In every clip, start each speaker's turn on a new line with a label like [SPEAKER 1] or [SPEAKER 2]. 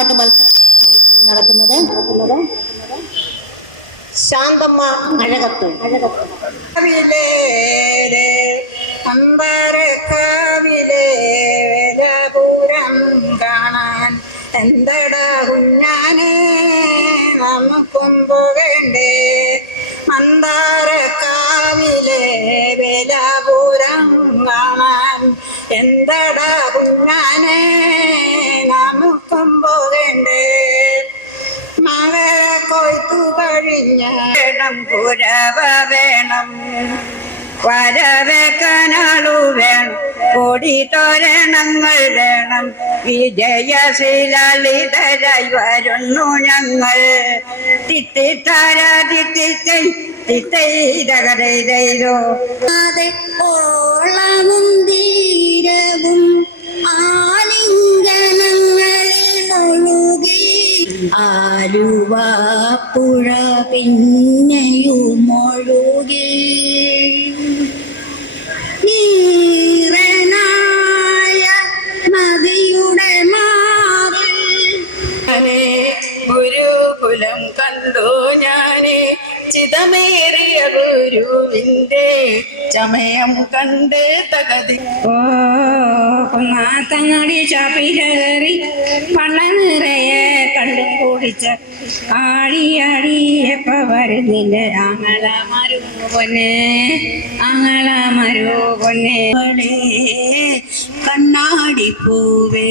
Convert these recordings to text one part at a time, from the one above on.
[SPEAKER 1] പാട്ട് നടക്കുന്നത്. ശാന്തമ്മ അഴകത്ത്.
[SPEAKER 2] കവിലേരെ അമ്പരക്കാവിലെ വേലപുരം കാണാൻ എന്തടാ കുഞ്ഞാനെ? നമുക്കും പോകണ്ടേ. മന്ദാരക്കാവിലെ വേലപുരം കാണാൻ എന്തടാ കുഞ്ഞാനെ? വേണം വേണം വരവേക്കാനാളു വേണം. കൊടി തോരണങ്ങൾ വേണം. വിജയശീലിതരായി വരുന്നു ഞങ്ങൾ. തിത്തിത്താര തിത്തിത്തൈ തിത്തൈതകരോ
[SPEAKER 3] അതെ ഓളവും ആലുവ പുഴ പിന്നെയും ഒഴുകി നീറനായ നദിയുടെ
[SPEAKER 2] ഞാനേ ഗുരുകുലം കണ്ടു ഞാനേ. ചിതമേറിയ ഗുരുവിന്റെ ചമയം കണ്ട് തകതി.
[SPEAKER 4] ഓ കുന്നാത്തങ്ങടി ചാപ്പിലേറി പള്ള നിറയെ കണ്ടു കുടിച്ച ആടിയാടിയപ്പ വരുന്നില്ല ആങ്ങള മരൂ പൊന്നെ ആങ്ങള മരൂ പൊന്നെ
[SPEAKER 3] കണ്ണാടി പൂവേ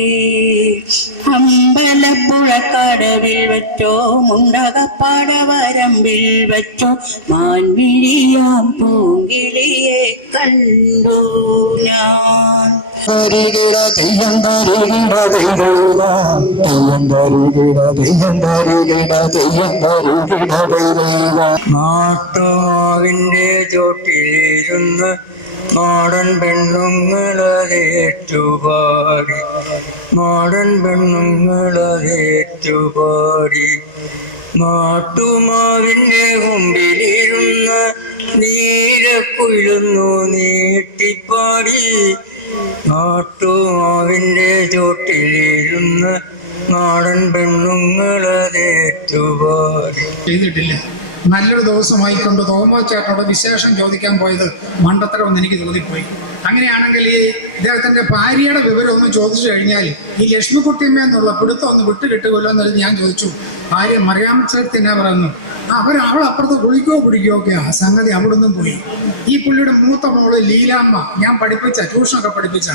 [SPEAKER 3] അമ്പലപ്പുഴക്കടവിൽ വെച്ചോ മുണ്ടകപ്പാടവരമ്പിൽ വെച്ചോ മാൻവിഴിയാം പൂങ്കിളിയെ കണ്ടു ഞാൻ.
[SPEAKER 5] തരികിട
[SPEAKER 2] ചോട്ടിലിരുന്ന് നാടൻ പെണ്ണുങ്ങളതേറ്റുപാടി. നാടൻ പെണ്ണുങ്ങളതേറ്റുപാടി. നാട്ടുമാവിന്റെ മുമ്പിലിരുന്ന് നീരക്കുഴുന്നു നീട്ടിപ്പാടി. നാട്ടുമാവിന്റെ ചോട്ടിലിരുന്ന് നാടൻ പെണ്ണുങ്ങളതേറ്റുപാടി.
[SPEAKER 6] ചെയ്തിട്ടില്ല. നല്ലൊരു ദിവസമായി കൊണ്ട് തോമോച്ചേട്ടോട് വിശേഷം ചോദിക്കാൻ പോയത് മണ്ടത്തരമെന്ന് എനിക്ക് തോന്നിപ്പോയി. അങ്ങനെയാണെങ്കിൽ ഈ ഇദ്ദേഹത്തിന്റെ ഭാര്യയുടെ വിവരം ഒന്ന് ചോദിച്ചു കഴിഞ്ഞാൽ ഈ ലക്ഷ്മിക്കുട്ടിയമ്മ എന്നുള്ള പിടുത്തം ഒന്ന് വിട്ടു കിട്ടുമല്ലോ എന്നത് ഞാൻ ചോദിച്ചു. ഭാര്യ മറിയാമച്ചേർത്തിനെ പറഞ്ഞു അവർ അവൾ അപ്പുറത്ത് കുളിക്കോ പിടിക്കോ ഒക്കെ ആ സംഗതി അവിടെ നിന്നും പോയി. ഈ പുള്ളിയുടെ മൂത്ത മോൾ ലീലാമ്മ ഞാൻ പഠിപ്പിച്ച ട്യൂഷനൊക്കെ പഠിപ്പിച്ച.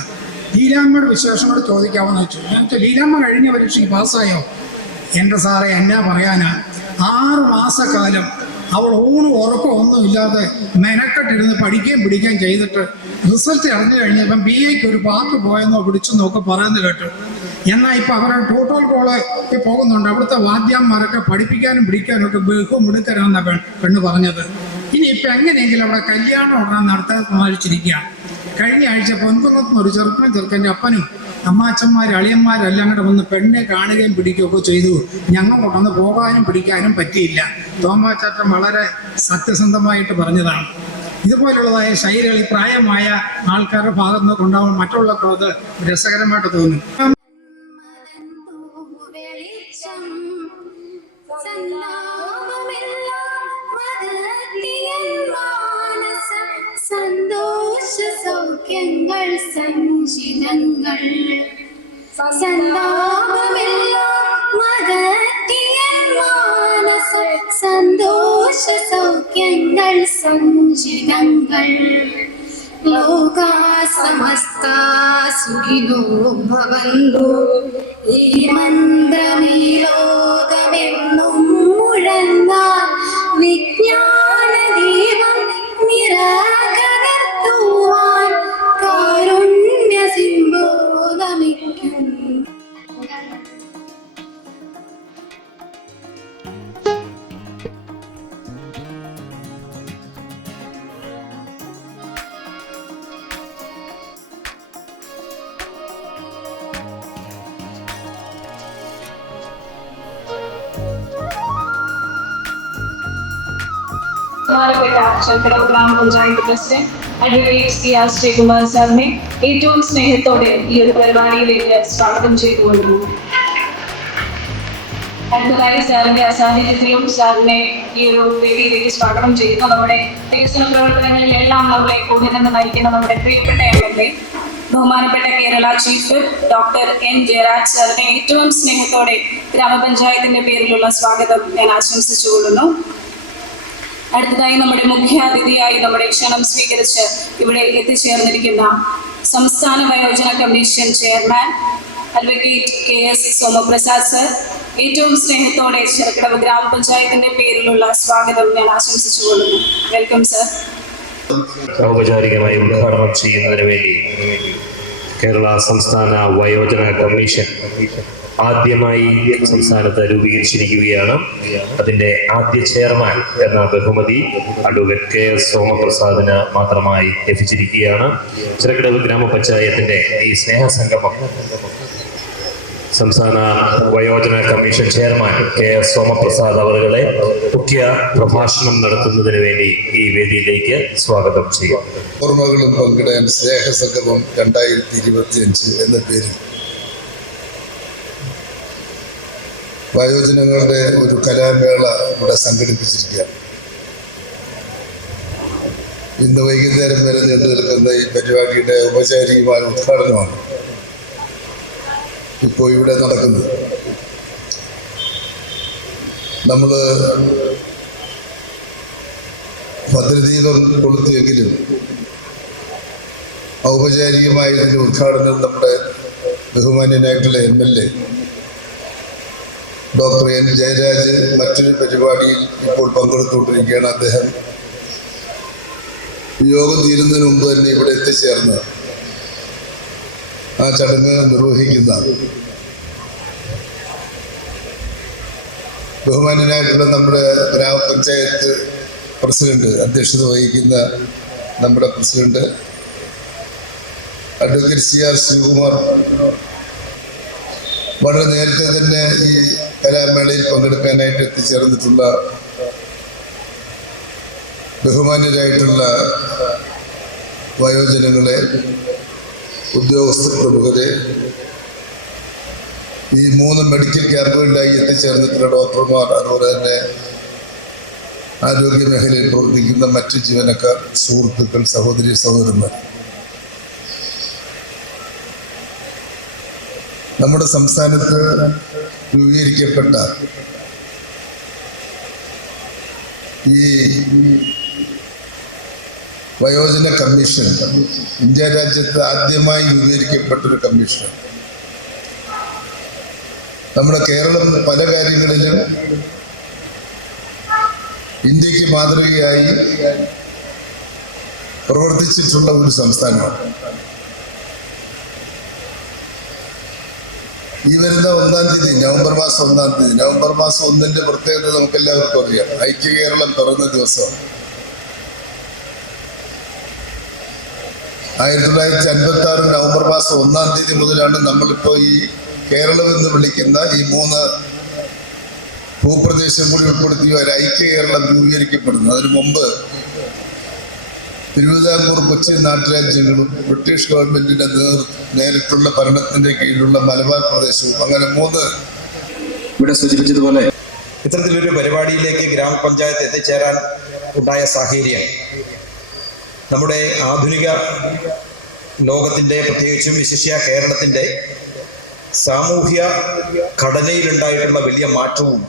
[SPEAKER 6] ലീലാമ്മയുടെ വിശേഷങ്ങൾ ചോദിക്കാമെന്ന് വെച്ചു. ഞാൻ ലീലാമ്മ കഴിഞ്ഞ പരീക്ഷയ്ക്ക് പാസ്സായോ? എന്റെ സാറേ എന്നാ പറയാനാ? ആറ് മാസക്കാലം അവൾ ഊണും ഉറക്കം ഒന്നും ഇല്ലാതെ മെനക്കെട്ടിരുന്ന് പഠിക്കുകയും പിടിക്കുകയും ചെയ്തിട്ട് റിസൾട്ട് അറിഞ്ഞു കഴിഞ്ഞപ്പം ബി എക്ക് ഒരു പാർക്ക് പോയെന്നോ പിടിച്ചെന്നോ ഒക്കെ പറയുന്നത് കേട്ടു. എന്നാൽ ഇപ്പം അവരുടെ ടോട്ടൽ കോളൊക്കെ പോകുന്നുണ്ട്. അവിടുത്തെ വാദ്യാന്മാരൊക്കെ പഠിപ്പിക്കാനും പിടിക്കാനും ഒക്കെ ബഹു മിടുക്കരാന്ന പെ പെണ്ണ് പറഞ്ഞത്. ഇനി ഇപ്പം എങ്ങനെയെങ്കിലും അവിടെ കല്യാണം ഉടനെ നടത്താൻ തീരുമാനിച്ചിരിക്കുകയാണ്. കഴിഞ്ഞ ആഴ്ച പൊൻകുന്നത്തുനിന്ന് ഒരു ചെറുക്കനും ചെറുക്കന്റെ അപ്പനും അമ്മാച്ചന്മാർ അളിയന്മാരെല്ലാം കൂടെ വന്ന് പെണ്ണെ കാണുകയും പിടിക്കുകയൊക്കെ ചെയ്തു. ഞങ്ങൾക്കൊട്ടൊന്ന് പോകാനും പിടിക്കാനും പറ്റിയില്ല. തോമാച്ചാട്ടൻ വളരെ സത്യസന്ധമായിട്ട് പറഞ്ഞതാണ്. ഇതുപോലുള്ളതായ ശൈലികൾ പ്രായമായ ആൾക്കാരുടെ ഭാഗത്തുനിന്നൊക്കെ ഉണ്ടാവും മറ്റുള്ളവർക്ക് അത് രസകരമായിട്ട് തോന്നും.
[SPEAKER 3] സൗഖ്യങ്ങൾ സഞ്ചിതങ്ങൾ. സന്തോഷ സൗഖ്യങ്ങൾ സഞ്ചിതങ്ങൾ. ലോകാ സുഖിനോ ഭവന്തു. ഈ മന്ദമീ
[SPEAKER 7] അഡ്വക്കേറ്റ് ഏറ്റവും സ്നേഹത്തോടെ ഈ സ്വാഗതം ഈ സ്വാഗതം ബഹുമാനപ്പെട്ട Kerala chief doctor N Jayaraj സാറിനെ ഏറ്റവും സ്നേഹത്തോടെ ഗ്രാമപഞ്ചായത്തിന്റെ പേരിലുള്ള സ്വാഗതം ഞാൻ ആശംസിച്ചുകൊള്ളുന്നു. അടുത്തതായി നമ്മുടെ മുഖ്യാതിഥിയായി നമ്മുടെ ക്ഷണം സ്വീകരിച്ച് ഇവിടെ എത്തിച്ചേർന്നിരിക്കുന്ന സംസ്ഥാന വയോജന commission chairman advocate K S Somaprasad sir ഏറ്റവും സ്നേഹത്തോടെ ചെറുക്കിടവ് ഗ്രാമപഞ്ചായത്തിന്റെ പേരിലുള്ള സ്വാഗതം ഞാൻ ആശംസിച്ചുകൊള്ളുന്നു. Welcome sir.
[SPEAKER 8] ഔപചാരികമായി ഉദ്ഘാടനം ചെയ്യുന്നതിന് വേണ്ടി കേരള സംസ്ഥാന വയോജന കമ്മീഷൻ ആദ്യമായി സംസ്ഥാനത്ത് രൂപീകരിച്ചിരിക്കുകയാണ്. അതിന്റെ ആദ്യ ചെയർമാൻ എന്ന ബഹുമതി അഡ്വക്കേറ്റ് കെ എസ് സോമപ്രസാദിന് മാത്രമായി ലഭിച്ചിരിക്കുകയാണ്. ചിറക്കടവ് ഗ്രാമപഞ്ചായത്തിന്റെ ഈ സ്നേഹസംഗമം. സംസ്ഥാന വയോജന commission chairman K S Somaprasad അവറുകളെ മുഖ്യ പ്രഭാഷണം നടത്തുന്നതിന് വേണ്ടി ഈ വേദിയിലേക്ക് സ്വാഗതം ചെയ്യാം.
[SPEAKER 9] ഓർമ്മകളും പങ്കിടാൻ സ്നേഹസംഗമം രണ്ടായിരത്തി ഇരുപത്തിയഞ്ച് എന്ന പേരിൽ വയോജനങ്ങളുടെ ഒരു കലാമേള ഇവിടെ സംഘടിപ്പിച്ചിരിക്കുകയാണ്. ഇന്ന് വൈകുന്നേരം വരെ നീണ്ടു നിൽക്കുന്ന ഈ പരിപാടിയുടെ ഔപചാരികമായ ഉദ്ഘാടനമാണ് ഇപ്പോൾ ഇവിടെ നടക്കുന്നത്. നമ്മൾ ഭദ്രദീപം കൊളുത്തിയെങ്കിലും ഔപചാരികമായ ഇതിന്റെ ഉദ്ഘാടനം നമ്മുടെ ബഹുമാന്യനായിട്ടുള്ള M L A doctor N Jayaraj മറ്റൊരു പരിപാടിയിൽ ഇപ്പോൾ പങ്കെടുത്തുകൊണ്ടിരിക്കുകയാണ് അദ്ദേഹം. യോഗം തീരുന്നതിന് മുമ്പ് തന്നെ ഇവിടെ എത്തിച്ചേർന്ന് ആ ചടങ്ങ് നിർവഹിക്കുന്ന ബഹുമാനനായിട്ടുള്ള നമ്മുടെ ഗ്രാമപഞ്ചായത്ത് പ്രസിഡന്റ് അധ്യക്ഷത വഹിക്കുന്ന നമ്മുടെ president advocate C R Sivakumar വളരെ നേരത്തെ തന്നെ ഈ കലാമേളയിൽ പങ്കെടുക്കാനായിട്ട് എത്തിച്ചേർന്നിട്ടുള്ള ബഹുമാന്യരായിട്ടുള്ള വയോജനങ്ങളെ ഉദ്യോഗസ്ഥ പ്രമുഖരെ ഈ മൂന്ന് മെഡിക്കൽ ക്യാമ്പുകളിലായി എത്തിച്ചേർന്നിട്ടുള്ള ഡോക്ടർമാർ അതുപോലെ തന്നെ ആരോഗ്യ മേഖലയിൽ പ്രവർത്തിക്കുന്ന മറ്റ് ജീവനക്കാർ സുഹൃത്തുക്കൾ സഹോദരി സഹോദരന്മാർ. നമ്മുടെ സംസ്ഥാനത്ത് രൂപീകരിക്കപ്പെട്ട ഈ വയോജന കമ്മീഷൻ ഇന്ത്യ രാജ്യത്ത് ആദ്യമായി രൂപീകരിക്കപ്പെട്ടൊരു കമ്മീഷൻ. നമ്മുടെ കേരളം പല കാര്യങ്ങളിലും ഇന്ത്യയ്ക്ക് മാതൃകയായി പ്രവർത്തിച്ചിട്ടുള്ള ഒരു സംസ്ഥാനമാണ്. ഈ വരുന്ന ഒന്നാം തീയതി നവംബർ മാസം ഒന്നാം തീയതി. നവംബർ മാസം ഒന്നിന്റെ പ്രത്യേകത നമുക്ക് എല്ലാവർക്കും അറിയാം. ഐക്യ കേരളം പിറന്ന ദിവസമാണ് ആയിരത്തി തൊള്ളായിരത്തി അൻപത്തി ആറ് നവംബർ മാസം ഒന്നാം തീയതി മുതലാണ് നമ്മളിപ്പോ ഈ കേരളം എന്ന് വിളിക്കുന്ന ഈ മൂന്ന് ഭൂപ്രദേശം കൂടി ഉൾപ്പെടുത്തിയ ഒരു ഐക്യ കേരളം രൂപീകരിക്കപ്പെടുന്നു അതിനു മുമ്പ് തിരുവിതാംകൂർ കൊച്ചി നാട്ടുരാജ്യങ്ങളും ബ്രിട്ടീഷ് ഗവൺമെന്റിന്റെ നേർ നേരിട്ടുള്ള ഭരണത്തിന്റെ കീഴിലുള്ള മലബാർ പ്രദേശവും അങ്ങനെ മൂന്ന്
[SPEAKER 10] ഇവിടെ സൂചിപ്പിച്ചതുപോലെ
[SPEAKER 11] ഇത്തരത്തിലൊരു പരിപാടിയിലേക്ക് ഗ്രാമപഞ്ചായത്ത് എത്തിച്ചേരാൻ ഉണ്ടായ സാഹചര്യം. നമ്മുടെ ആധുനിക ലോകത്തിന്റെ പ്രത്യേകിച്ചും വിശിഷ്യ കേരളത്തിന്റെ സാമൂഹ്യ ഘടനയിലുണ്ടായിട്ടുള്ള വലിയ മാറ്റവും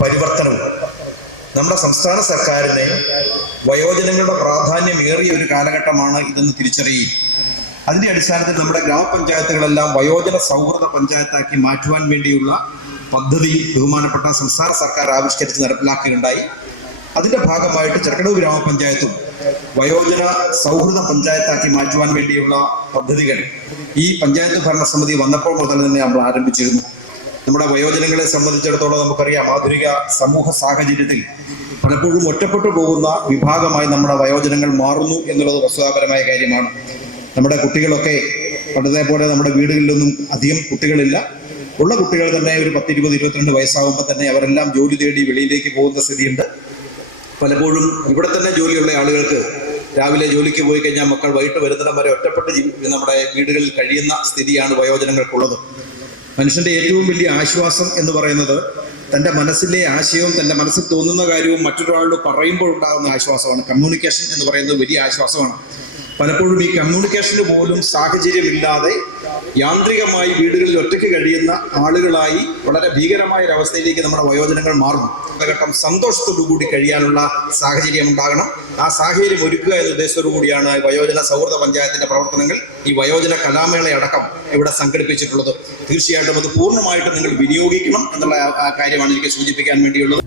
[SPEAKER 11] പരിവർത്തനവും നമ്മുടെ സംസ്ഥാന സർക്കാരിനെ വയോജനങ്ങളുടെ പ്രാധാന്യം ഏറിയ ഒരു കാലഘട്ടമാണ് ഇതെന്ന് തിരിച്ചറിയും. അതിന്റെ അടിസ്ഥാനത്തിൽ നമ്മുടെ ഗ്രാമപഞ്ചായത്തുകളെല്ലാം വയോജന സൗഹൃദ പഞ്ചായത്താക്കി മാറ്റുവാൻ വേണ്ടിയുള്ള പദ്ധതി ബഹുമാനപ്പെട്ട സംസ്ഥാന സർക്കാർ ആവിഷ്കരിച്ച് നടപ്പിലാക്കുകയുണ്ടായി. അതിന്റെ ഭാഗമായിട്ട് ചെറുക്കടവ് ഗ്രാമപഞ്ചായത്തും വയോജന സൗഹൃദ പഞ്ചായത്താക്കി മാറ്റുവാൻ വേണ്ടിയുള്ള പദ്ധതികൾ ഈ പഞ്ചായത്ത് ഭരണസമിതി വന്നപ്പോൾ മുതൽ തന്നെ നമ്മൾ ആരംഭിച്ചിരുന്നു. നമ്മുടെ വയോജനങ്ങളെ സംബന്ധിച്ചിടത്തോളം നമുക്കറിയാം ആധുനിക സമൂഹ സാഹചര്യത്തിൽ പലപ്പോഴും ഒറ്റപ്പെട്ടു പോകുന്ന വിഭാഗമായി നമ്മുടെ വയോജനങ്ങൾ മാറുന്നു എന്നുള്ളത് വസ്തുതാപരമായ കാര്യമാണ്. നമ്മുടെ കുട്ടികളൊക്കെ പണ്ടത്തെ പോലെ നമ്മുടെ വീടുകളിലൊന്നും അധികം കുട്ടികളില്ല. ഉള്ള കുട്ടികൾ തന്നെ ഒരു പത്ത് ഇരുപത് ഇരുപത്തിരണ്ട് വയസ്സാകുമ്പോൾ തന്നെ അവരെല്ലാം ജോലി തേടി വെളിയിലേക്ക് പോകുന്ന സ്ഥിതിയുണ്ട്. പലപ്പോഴും ഇവിടെ തന്നെ ജോലിയുള്ള ആളുകൾക്ക് രാവിലെ ജോലിക്ക് പോയി കഴിഞ്ഞാൽ മക്കൾ വൈകിട്ട് വരുന്നിടം വരെ ഒറ്റപ്പെട്ട് നമ്മുടെ വീടുകളിൽ കഴിയുന്ന സ്ഥിതിയാണ് വയോജനങ്ങൾക്കുള്ളത്. മനുഷ്യന്റെ ഏറ്റവും വലിയ ആശ്വാസം എന്ന് പറയുന്നത് തന്റെ മനസ്സിലെ ആശയവും തന്റെ മനസ്സിൽ തോന്നുന്ന കാര്യവും മറ്റൊരാളോട് പറയുമ്പോൾ ഉണ്ടാകുന്ന ആശ്വാസമാണ്. കമ്മ്യൂണിക്കേഷൻ എന്ന് പറയുന്നത് വലിയ ആശ്വാസമാണ്. പലപ്പോഴും ഈ കമ്മ്യൂണിക്കേഷന് പോലും സാഹചര്യമില്ലാതെ യാന്ത്രികമായി വീടുകളിൽ ഒറ്റയ്ക്ക് കഴിയുന്ന ആളുകളായി വളരെ ഭീകരമായ ഒരു അവസ്ഥയിലേക്ക് നമ്മുടെ വയോജനങ്ങൾ മാറും ഘട്ടം സന്തോഷത്തോടു കൂടി കഴിയാനുള്ള സാഹചര്യം ഉണ്ടാകണം. ആ സാഹചര്യം ഒരുക്കുക എന്ന ഉദ്ദേശത്തോടു കൂടിയാണ് വയോജന സൗഹൃദ പഞ്ചായത്തിന്റെ പ്രവർത്തനങ്ങൾ ഈ വയോജന കലാമേളയടക്കം ഇവിടെ സംഘടിപ്പിച്ചിട്ടുള്ളത്. തീർച്ചയായിട്ടും അത് പൂർണമായിട്ടും നിങ്ങൾ വിനിയോഗിക്കണം എന്നുള്ള കാര്യമാണ് എനിക്ക് സൂചിപ്പിക്കാൻ വേണ്ടിയുള്ളത്.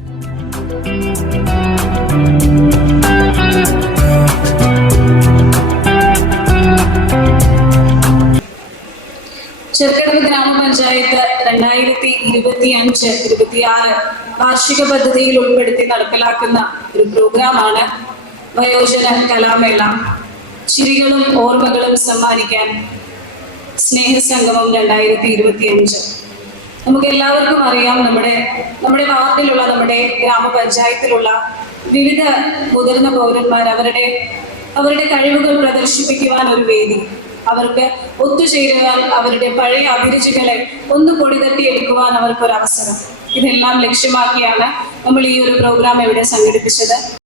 [SPEAKER 7] ചെറുക്കടവ് ഗ്രാമപഞ്ചായത്ത് രണ്ടായിരത്തി ഇരുപത്തി അഞ്ച് ഇരുപത്തിയാറ് വാർഷിക പദ്ധതിയിൽ ഉൾപ്പെടുത്തി നടപ്പിലാക്കുന്ന ഒരു പ്രോഗ്രാമാണ് വയോജന കലാമേള. ചിരികളും ഓർമ്മകളും സമ്മാനിക്കാൻ സ്നേഹസംഗമം രണ്ടായിരത്തി ഇരുപത്തി അഞ്ച് നമുക്ക് എല്ലാവർക്കും അറിയാം നമ്മുടെ നമ്മുടെ വാർഡിലുള്ള നമ്മുടെ ഗ്രാമപഞ്ചായത്തിലുള്ള വിവിധ മുതിർന്ന പൗരന്മാർ അവരുടെ അവരുടെ കഴിവുകൾ പ്രദർശിപ്പിക്കുവാൻ ഒരു വേദി. അവർക്ക് ഒത്തുചേരുവാൻ അവരുടെ പഴയ അഭിരുചികളെ ഒന്ന് പൊടിതട്ടിയെടുക്കുവാൻ അവർക്കൊരു അവസരം ഇതെല്ലാം ലക്ഷ്യമാക്കിയാണ് നമ്മൾ ഈ ഒരു പ്രോഗ്രാം ഇവിടെ സംഘടിപ്പിച്ചത്.